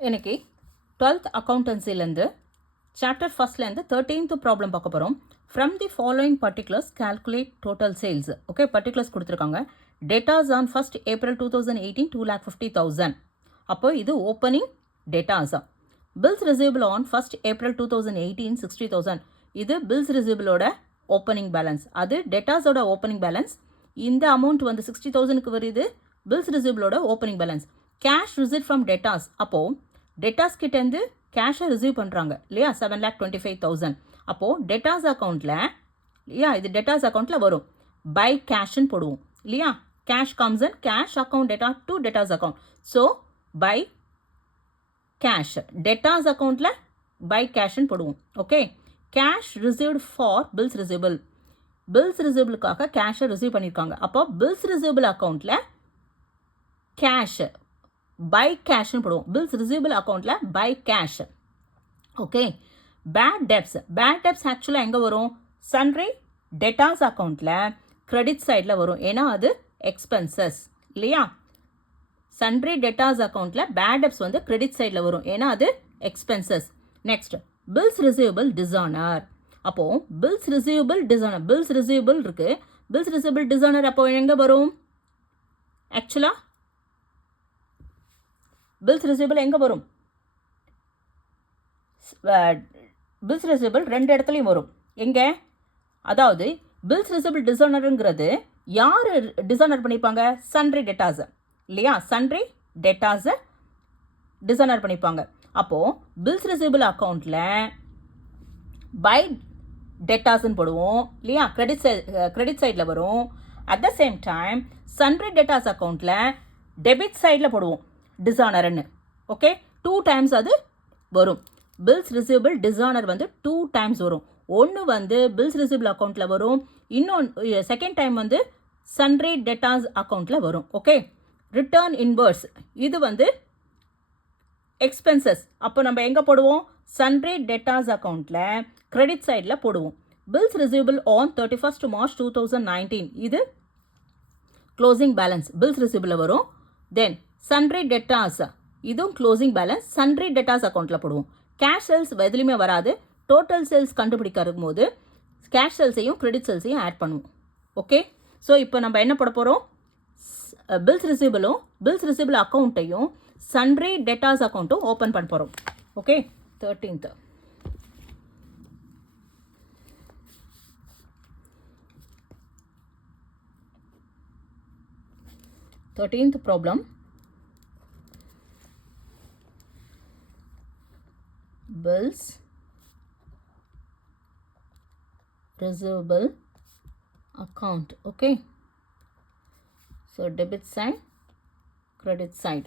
இன்னைக்கு 12th அக்கௌண்டன்சிலேருந்து chapter ஃபர்ஸ்ட்லேருந்து 13th problem பார்க்க போகிறோம். From the following particulars calculate total sales. Okay, particulars கொடுத்துருக்காங்க. Debtors on 1st April 2018 2,50,000. அப்போ இது ஓப்பனிங் டேட்டாஸா. Bills receivable on 1st April 2018 60,000. இது பில்ஸ் ரிசீவபிளோட ஓப்பனிங் பேலன்ஸ். அது டேட்டாஸோட ஓப்பனிங் பேலன்ஸ். இந்த அமௌண்ட் வந்து 60,000க்கு வருது. பில்ஸ் ரிசீவபிளோட opening balance. Cash receive from debtors. அப்போது டேட்டாஸ் கிட்டேருந்து கேஷை ரிசீவ் பண்ணுறாங்க இல்லையா, 7,25,000. அப்போது டேட்டாஸ் அக்கௌண்ட்டில் இல்லையா, இது டேட்டாஸ் அக்கௌண்ட்டில் வரும். பை கேஷ்ன்னு போடுவோம் இல்லையா. Cash comes in cash account debtor to debtors account. So by cash debtors அக்கௌண்ட்டில் பை கேஷ்ன்னு போடுவோம். Okay, cash received for bills receivable. Bills ரிசீவபிளுக்காக கேஷை ரிசீவ் பண்ணியிருக்காங்க. அப்போ பில்ஸ் ரிசீவபிள் அக்கௌண்ட்டில் கேஷ் பை கேஷ்னு போடுவோம். பில்ஸ் ரிசீவபிள் அக்கௌண்ட்டில் by cash. Okay, bad debts. Bad debts ஆக்சுவலாக எங்கே வரும்? சன்ட்ரி டெட்டாஸ் அக்கௌண்ட்டில் கிரெடிட் சைடில் வரும். ஏன்னா அது எக்ஸ்பென்சஸ் இல்லையா. சன்ட்ரி டெட்டாஸ் அக்கௌண்ட்டில் பேட் டெப்ஸ் வந்து கிரெடிட் சைடில் வரும். ஏன்னா அது எக்ஸ்பென்சஸ். Next bills receivable டிசானர். அப்போது bills receivable dishonour, bills receivable இருக்குது. பில்ஸ் ரிசீவபிள் டிசானர் அப்போ எங்கே வரும்? ஆக்சுவலாக பில்ஸ் ரிசீவபிள் எங்கே வரும்? பில்ஸ் ரிசீவபிள் ரெண்டு இடத்துலையும் வரும். எங்கே? அதாவது பில்ஸ் ரிசீவபிள் டிசானருங்கிறது யார் டிசானர் பண்ணிப்பாங்க? சன்ட்ரி டெட்டாஸ் இல்லையா. சன்ட்ரி டெட்டாஸை டிசானர் பண்ணிப்பாங்க. அப்போது பில்ஸ் ரிசீவபிள் அக்கௌண்ட்டில் பை டெட்டாஸ்ன்னு போடுவோம் இல்லையா. கிரெடிட் சைடில் வரும். At the same time sundry debtors அக்கௌண்ட்டில் டெபிட் சைடில் போடுவோம் டிசானர்னு. ஓகே, 2 times அது வரும். பில்ஸ் ரிசீவபிள் டிசானர் வந்து 2 times வரும். ஒன்று வந்து பில்ஸ் ரிசீவபிள் அக்கௌண்ட்டில் வரும், இன்னொன்று செகண்ட் டைம் வந்து சன்ட்ரி டெட்டாஸ் அக்கௌண்ட்டில் வரும். ஓகே, ரிட்டர்ன் இன்வர்ஸ் இது வந்து எக்ஸ்பென்சஸ். அப்போ நம்ம எங்கே போடுவோம்? சன்ட்ரி டெட்டாஸ் அக்கௌண்ட்டில் கிரெடிட் சைடில் போடுவோம். Bills receivable on 31st March 2019 இது க்ளோசிங் பேலன்ஸ் பில்ஸ் ரிசீவபிள் வரும். தென் சன்ட்ரி டெட்டாஸ் இதுவும் க்ளோசிங் பேலன்ஸ் சன்ட்ரி டெட்டாஸ் அக்கௌண்ட்டில் போடுவோம். கேஷ் சேல்ஸ் எதுலையுமே வராது. டோட்டல் சேல்ஸ் கண்டுபிடிக்கும் போது கேஷ் சேல்ஸையும் கிரெடிட் சேல்ஸையும் ஆட் பண்ணுவோம். ஓகே, ஸோ இப்போ நம்ம என்ன போட போகிறோம்? பில்ஸ் ரிசீவபிளும் பில்ஸ் ரிசீவபிள் அக்கௌண்ட்டையும் சன்ட்ரி டெட்டாஸ் அக்கௌண்ட்டும் ஓப்பன் பண்ண போகிறோம். Okay, 13th problem. Bills receivable account. Okay, so debit side, credit side.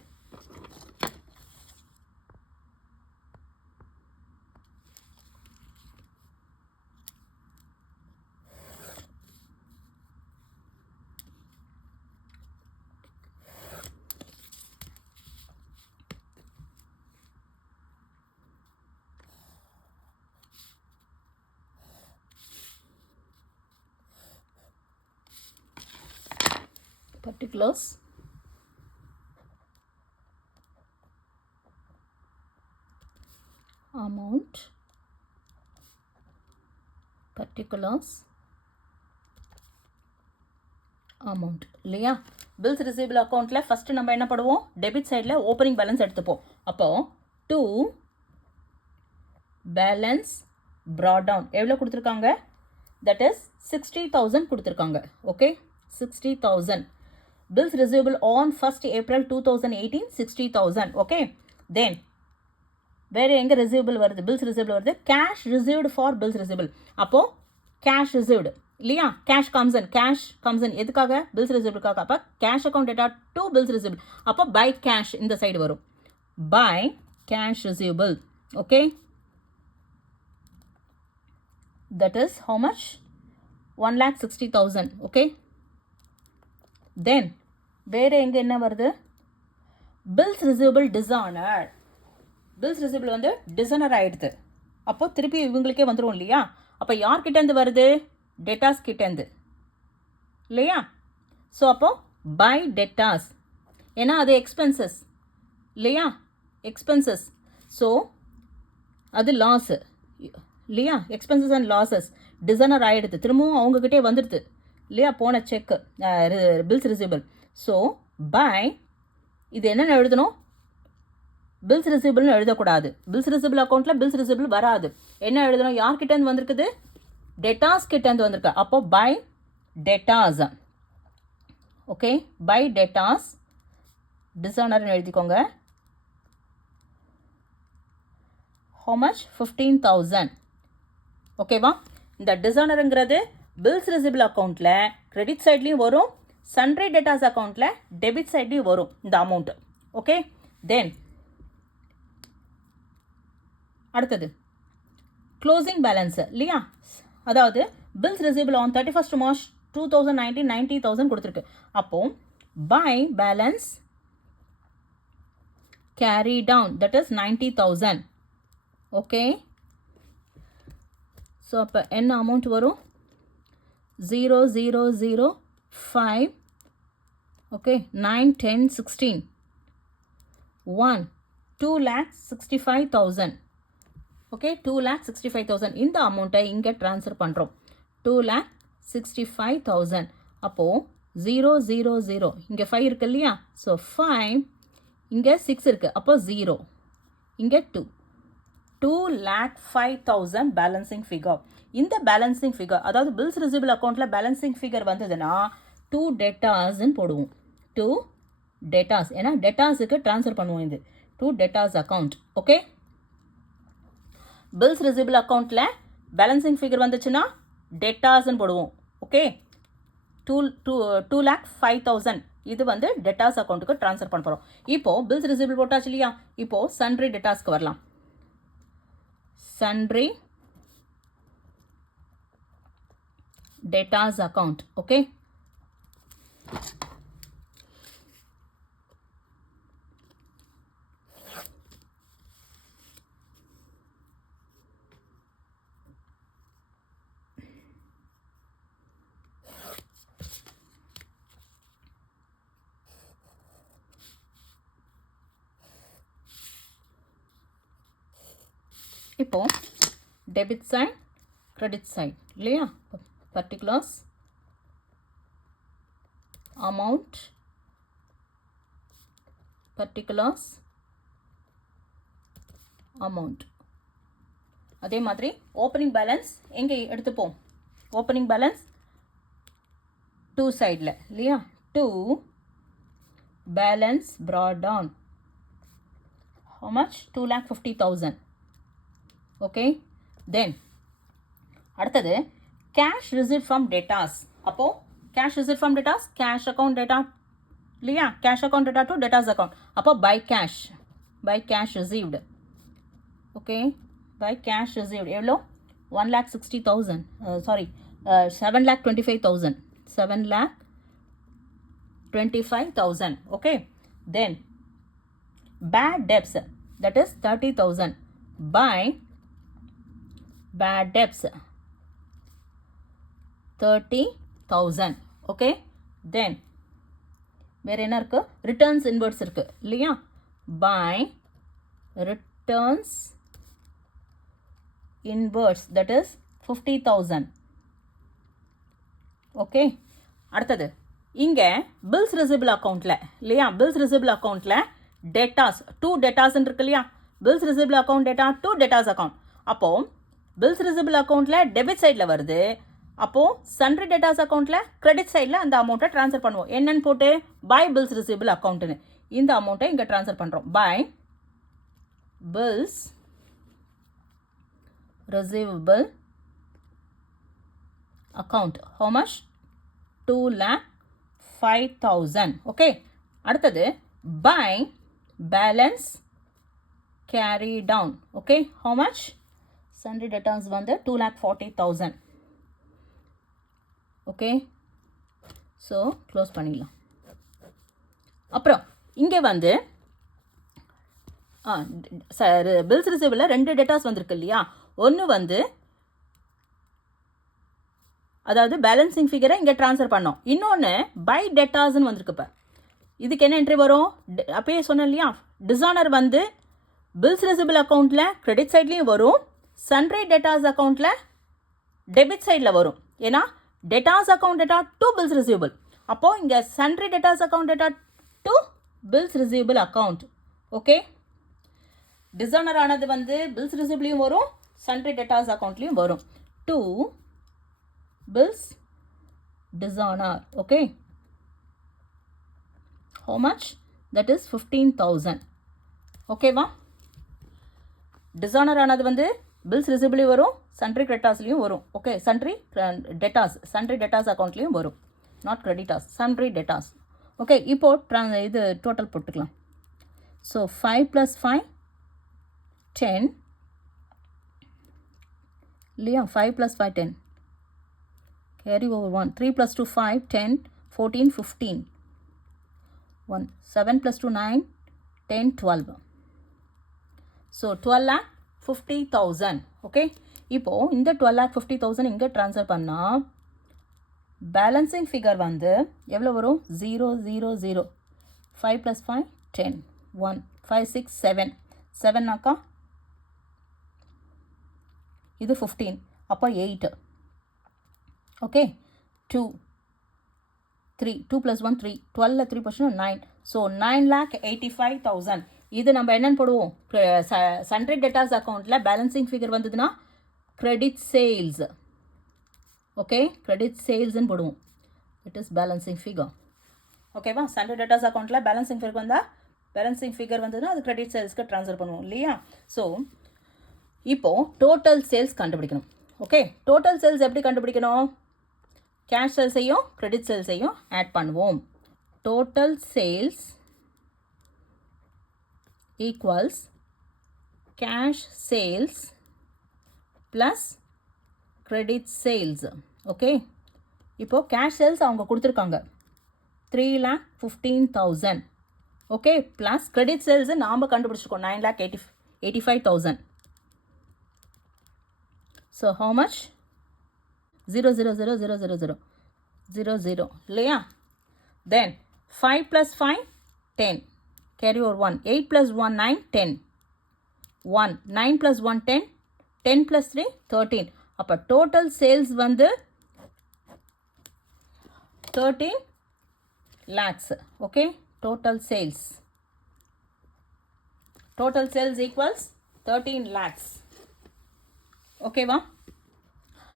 Particulars. Amount, particulars, amount இல்லையா. பில்ஸ் ரிசீவபிள் அக்கௌண்ட்டில் ஃபஸ்ட்டு நம்ம என்ன பண்ணுவோம்? டெபிட் சைடில் ஓப்பனிங் பேலன்ஸ் எடுத்துப்போம். அப்போது டு பேலன்ஸ் ப்ராட் டவுன் எவ்வளோ கொடுத்துருக்காங்க? தட் இஸ் 60,000 கொடுத்துருக்காங்க. Okay, 60,000. Bills receivable on 1st April 2018 60,000. Okay, then வேறு எங்கே ரிசீவபிள் வருது? பில்ஸ் ரிசீவபிள் வருது. Cash received for bills receivable. அப்போது கேஷ் ரிசீவ்டு இல்லையா. கேஷ் கம்ஸ் இன் எதுக்காக? பில்ஸ் ரிசீவபிளுக்காக. அப்போ cash account debtor to bills receivable. அப்போ பை கேஷ் இந்த சைடு வரும். By cash receivable. Okay, that is how much? 1,60,000. Okay, then வேறு எங்கே என்ன வருது? Bills receivable dishonour. Bills receivable வந்து டிசானர் ஆகிடுது. அப்போது திருப்பி இவங்களுக்கே வந்துடும் இல்லையா. அப்போ யார்கிட்டேருந்து வருது? டெட்டாஸ் கிட்டேருந்து இல்லையா. ஸோ அப்போது பை டெட்டாஸ், ஏன்னா அது எக்ஸ்பென்சஸ் இல்லையா. எக்ஸ்பென்சஸ். ஸோ அது லாஸு இல்லையா? எக்ஸ்பென்சஸ் அண்ட் லாஸஸ் டிசைனர் ஆகிடுது, திரும்பவும் அவங்கக்கிட்டே வந்துடுது இல்லையா போன cheque bills receivable. So by இது என்னென்னு எழுதணும்? பில்ஸ் ரிசீவபிள்னு எழுதக்கூடாது. பில்ஸ் ரிசீவபிள் அக்கௌண்ட்டில் பில்ஸ் ரிசீவபிள் வராது. என்ன எழுதணும்? யார்கிட்டேருந்து வந்திருக்குது? டெட்டாஸ் கிட்டேருந்து வந்திருக்கு. அப்போ by debtors. Okay, by debtors டிசைனர்னு எழுதிக்கோங்க. how much? 15,000. ஓகேவா? இந்த டிசைனருங்கிறது பில்ஸ் ரிசிபிள் அக்கௌண்ட்டில் கிரெடிட் சைட்லேயும் வரும், சன்ட்ரி டெட்டாஸ் அக்கௌண்ட்டில் டெபிட் சைட்லேயும் வரும் இந்த அமௌண்ட்டு. ஓகே, தென் அடுத்தது க்ளோசிங் பேலன்ஸு இல்லையா? அதாவது பில்ஸ் ரிசிபிள் ஆன் 31st March 2019 90,000 கொடுத்துருக்கு. அப்போது by balance carry down, that is 90,000. Okay, so அப்போ என்ன அமௌண்ட் வரும்? 0005. ஓகே, 9 10 16 1 2,65,000. ஓகே, 2,65,000. இந்த அமௌண்ட்டை இங்கே ட்ரான்ஸ்ஃபர் பண்ணுறோம். 2,65,000. அப்போது 000 இங்கே 5 இருக்கு இல்லையா? ஸோ 5 இங்கே 6 இருக்குது, அப்போ 0 இங்கே 2. 2,05,000 பேலன்சிங் ஃபிகர். இந்த பேலன்சிங் ஃபிகர், அதாவது பில்ஸ் ரிசிபிள் அக்கௌண்ட்டில் பேலன்சிங் ஃபிகர் வந்ததுன்னா 2 டெட்டாஸ்ன்னு போடுவோம். 2 டெட்டாஸ், ஏன்னா டெட்டாஸுக்கு ட்ரான்ஸ்ஃபர் பண்ணுவோம். இது 2 debtors account. Okay, bills receivable அக்கௌண்ட்டில் பேலன்சிங் ஃபிகர் வந்துச்சுன்னா டெட்டாஸ்ன்னு போடுவோம். ஓகே, 2,05,000 இது வந்து டெட்டாஸ் அக்கௌண்ட்டுக்கு ட்ரான்ஸ்ஃபர் பண்ண போகிறோம். இப்போது பில்ஸ் ரிசிபிள் போட்டாச்சு இல்லையா? இப்போது சன்ட்ரி டெட்டாஸ்க்கு வரலாம். sundry debtors account. Okay, இப்போ டெபிட் சைட் கிரெடிட் சைட் இல்லையா? Particulars amount, particulars amount. அதே மாதிரி ஓப்பனிங் பேலன்ஸ் எங்கே எடுத்துப்போம்? ஓப்பனிங் பேலன்ஸ் 2 சைடில் இல்லையா? 2 balance brought down. How much? 2,50,000. Okay, then அடுத்தது கேஷ் ரிசீவ் ஃப்ரம் டேட்டாஸ். அப்போது cash receive from debtors cash account debtor இல்லையா? Cash account debtor to debtors account. அப்போ by cash received. Okay, by cash received எவ்வளோ? 1,60,000. Sorry, 7,25,000. 7,25,000. Okay, then bad debts, that is 30,000. By bad debts 30,000. okay, then வேறு என்ன இருக்குது? Returns inverts இருக்குது இல்லையா? by returns inwards, that is 50,000. Okay, அடுத்தது இங்கே bills receivable அக்கௌண்ட்டில் இல்லையா? பில்ஸ் ரிசிபிள் அக்கௌண்ட்டில் டேட்டாஸ் 2 டேட்டாஸ்ன்னு இருக்கு இல்லையா? Bills receivable account debtor 2 debtors account. அப்போது பில்ஸ் ரிசிபிள் அக்கௌண்ட்டில் டெபிட் சைடில் வருது. அப்போது சன்ட்ரி டேட்டாஸ் அக்கௌண்ட்டில் கிரெடிட் சைடில் அந்த அமௌண்ட்டை ட்ரான்ஸ்ஃபர் பண்ணுவோம். என்னன்னு போட்டு பை பில்ஸ் ரிசிபிள் அக்கௌண்ட்டுன்னு இந்த அமௌண்ட்டை இங்கே ட்ரான்ஸ்ஃபர் பண்ணுறோம். By bills receivable account. How much? 2,05,000. Okay, அடுத்தது by balance carry down. okay, how much? sundry debtors வந்து 2,40,000. okay, so close பண்ணிடலாம். அப்புறம் இங்கே வந்து பில்ஸ் ரிசீவில் 2 டேட்டாஸ் வந்திருக்கு இல்லையா? ஒன்று வந்து அதாவது பேலன்சிங் ஃபிகரை இங்கே ட்ரான்ஸ்ஃபர் பண்ணோம். இன்னொன்று பை டேட்டாஸ்ன்னு வந்திருக்கு. இப்போ இதுக்கு என்ன என்ட்ரி வரும்? அப்பயே சொன்னேன் இல்லையா? டிசைனர் வந்து பில்ஸ் ரிசிபிள் அக்கௌண்ட்டில் கிரெடிட் சைட்லேயும் வரும், சன்ட்ரி டெட்டாஸ் அக்கௌண்ட்டில் டெபிட் சைடில் வரும். ஏன்னா debtors account debtor to bills receivable. அப்போது இங்கே sundry debtors account debtor to bills receivable account. Okay, dishonour ஆனது வந்து பில்ஸ் ரிசிபிளையும் வரும், சன்ட்ரி டெட்டாஸ் அக்கௌண்ட்லேயும் வரும். To bills dishonour. Okay, how much? That is 15,000. ஓகேவா? டிசர்னர் ஆனது வந்து பில்ஸ் ரிசிபிளையும் வரும், சன்ட்ரி கிரெட்டாஸ்லையும் வரும். ஓகே, சன்ட்ரி டெட்டாஸ் அக்கௌண்ட்லேயும் வரும், not creditors, sundry debtors. Okay, இப்போது இது டோட்டல் போட்டுக்கலாம். ஸோ 5 + 5 10 இல்லையா? 5 + 5 10, கேரி ஓவர் 1. 3 + 2 5 10 14 15 1. 7 + 2 9 10 12. ஸோ 12,50,000. ஓகே, இப்போது இந்த 12,50,000 இங்கே ட்ரான்ஸ்ஃபர் பண்ணால் பேலன்சிங் ஃபிகர் வந்து எவ்வளோ வரும்? 0 0 0. 5 + 5 10 1 5 6 7. 7னாக்கா இது 15, அப்போ 8. ஓகே, 2 3 2 + 1 3. 12ல் 3 போச்சுன்னா 9. ஸோ 9,85,000. இது நம்ம என்னென்னு போடுவோம்? சன்ட்ரி டெட்டாஸ் அக்கௌண்ட்டில் பேலன்சிங் ஃபிகர் வந்ததுன்னா கிரெடிட் சேல்ஸ். ஓகே, கிரெடிட் சேல்ஸ்ன்னு போடுவோம். It is balancing figure. ஓகேவா? சன்ட்ரி டெட்டாஸ் அக்கௌண்ட்டில் பேலன்சிங் ஃபிகர் வந்ததுன்னா அது கிரெடிட் சேல்ஸ்க்கு ட்ரான்ஸ்ஃபர் பண்ணுவோம் இல்லையா? ஸோ இப்போது டோட்டல் சேல்ஸ் கண்டுபிடிக்கணும். ஓகே, டோட்டல் சேல்ஸ் எப்படி கண்டுபிடிக்கணும்? கேஷ் சேல்ஸையும் கிரெடிட் சேல்ஸையும் ஆட் பண்ணுவோம். Total sales equals cash sales plus credit sales. Okay, இப்போது கேஷ் சேல்ஸ் அவங்க கொடுத்துருக்காங்க 3,15,000. ஓகே, ப்ளஸ் கிரெடிட் சேல்ஸு நாம் கண்டுபிடிச்சிருக்கோம் 9,85,000. So how much? 0 0 0 0 0 0 0 0 இல்லையா? தென் 5 + 5 10, கேரி ஓவர் 1. 8 + 1 9 10 1. 9 + 1 10 10 + 3 13. அப்போ டோட்டல் சேல்ஸ் வந்து 13 lakhs. Okay, total sales equals 13 lakhs. ஓகேவா?